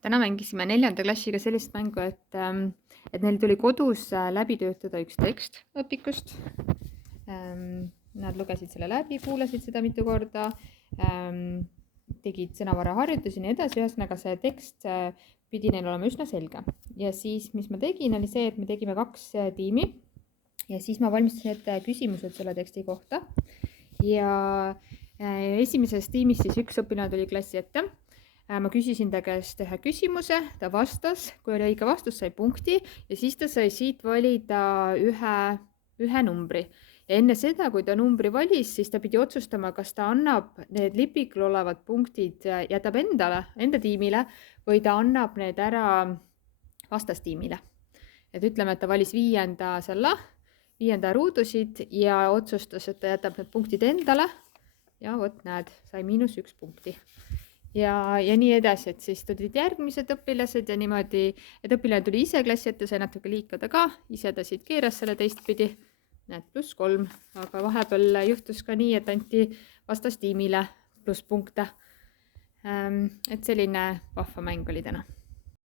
Täna mängisime 4. klassiga sellist mängu, et neil tuli kodus läbi töötada üks tekst õpikust. Nad lugesid selle läbi, kuulasid seda mitu korda, tegid sõnavaraharjutusi ja nii edasi. Ühesõnaga see tekst pidi neil olema üsna selge. Ja siis, mis ma tegin, oli see, et me tegime 2 tiimi ja siis ma valmistasin ette küsimused selle teksti kohta. Ja esimeses tiimis siis üks õpilane tuli klassi ette. Ma küsisin ta käest ühe küsimuse, ta vastas, kui oli õige vastus, sai punkti ja siis ta sai siit valida ühe numbri. Ja enne seda, kui ta numbri valis, siis ta pidi otsustama, kas ta annab need lipikul olevad punktid, jätab enda tiimile või ta annab need ära vastastiimile. Et ütleme, et ta valis 5. ruudusid ja otsustas, et ta jätab need punktid endale ja vot näed, sai -1 punkti. Ja nii edasi, et siis tulid järgmised õpilased ja niimoodi, et õpilane tuli ise klassi ette, sai natuke liikuda ka, ise ta siit keeras selle teistpidi, näed +3, aga vahepeal juhtus ka nii, et anti vastastiimile +punkte. Et selline vahva mäng oli täna.